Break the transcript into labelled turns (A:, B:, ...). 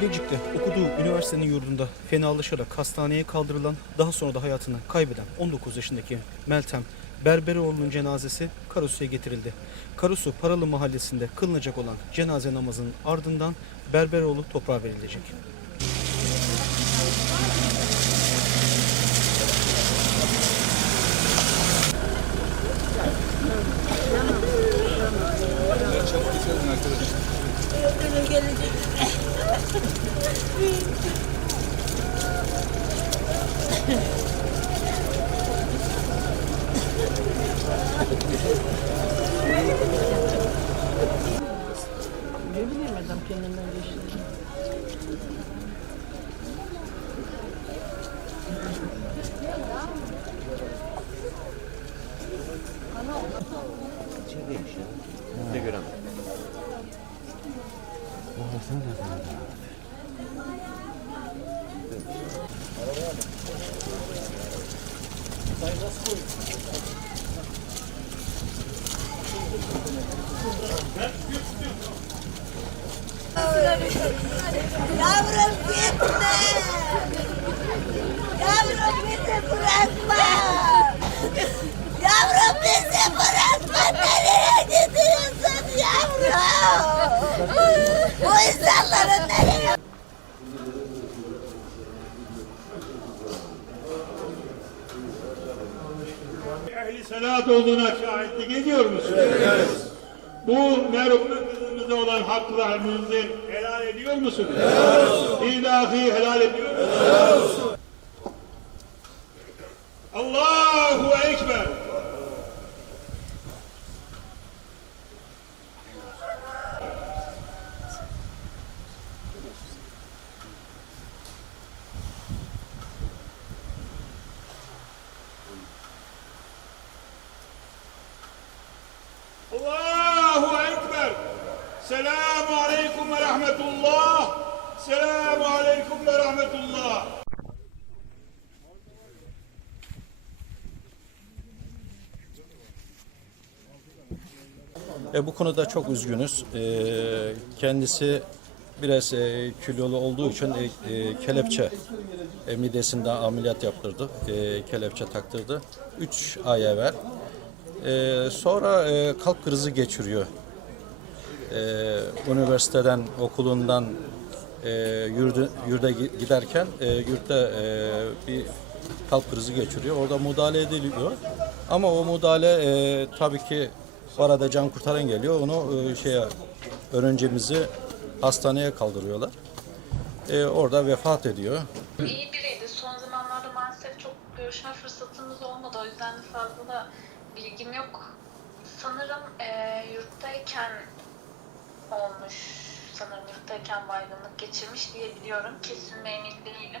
A: Bilecik'te okuduğu üniversitenin yurdunda fenalaşarak hastaneye kaldırılan, daha sonra da hayatını kaybeden 19 yaşındaki Meltem Berberoğlu'nun cenazesi Karasu'ya getirildi. Karasu Paralı Mahallesi'nde kılınacak olan cenaze namazının ardından Berberoğlu toprağa verilecek.
B: Ne bileyim adam kendinden geçti.
C: İçerideymiş ya. Ne göremem. Oradasın zaten.
D: Yavrum gitme. Yavrum bizi bırakma. Yavrum bizi bırakma. Nereye gidiyorsun yavrum? Bu insanların nereye
E: ehli salat olduğuna şahitlik ediyor musun? Evet. Bu merhumun kızımıza olan haklarınızı helal ediyor musunuz? Evet. İlahi helal ediyor musunuz? Evet. Selamu Aleyküm ve Rahmetullah. Selamu Aleyküm ve Rahmetullah.
F: E, bu konuda çok üzgünüz. E, kendisi biraz e, kilolu olduğu için e, e, kelepçe e, midesinde ameliyat yaptırdı. E, kelepçe taktırdı. 3 ay evvel. E, sonra e, kalp krizi geçiriyor. E, üniversiteden, okulundan e, yurdu, yurda gi- giderken e, yurtta e, bir kalp krizi geçiriyor. Orada müdahale ediliyor. Ama o müdahale e, tabii ki arada can kurtaran geliyor. Onu e, şeye öğrencimizi hastaneye kaldırıyorlar. E, orada vefat ediyor.
G: İyi biriydi. Son zamanlarda maalesef çok görüşme fırsatımız olmadı. O yüzden de fazla da bilgim yok. Sanırım eee yurttayken olmuş. Sanırım yurttayken baygınlık geçirmiş diye biliyorum. Kesin emin değilim.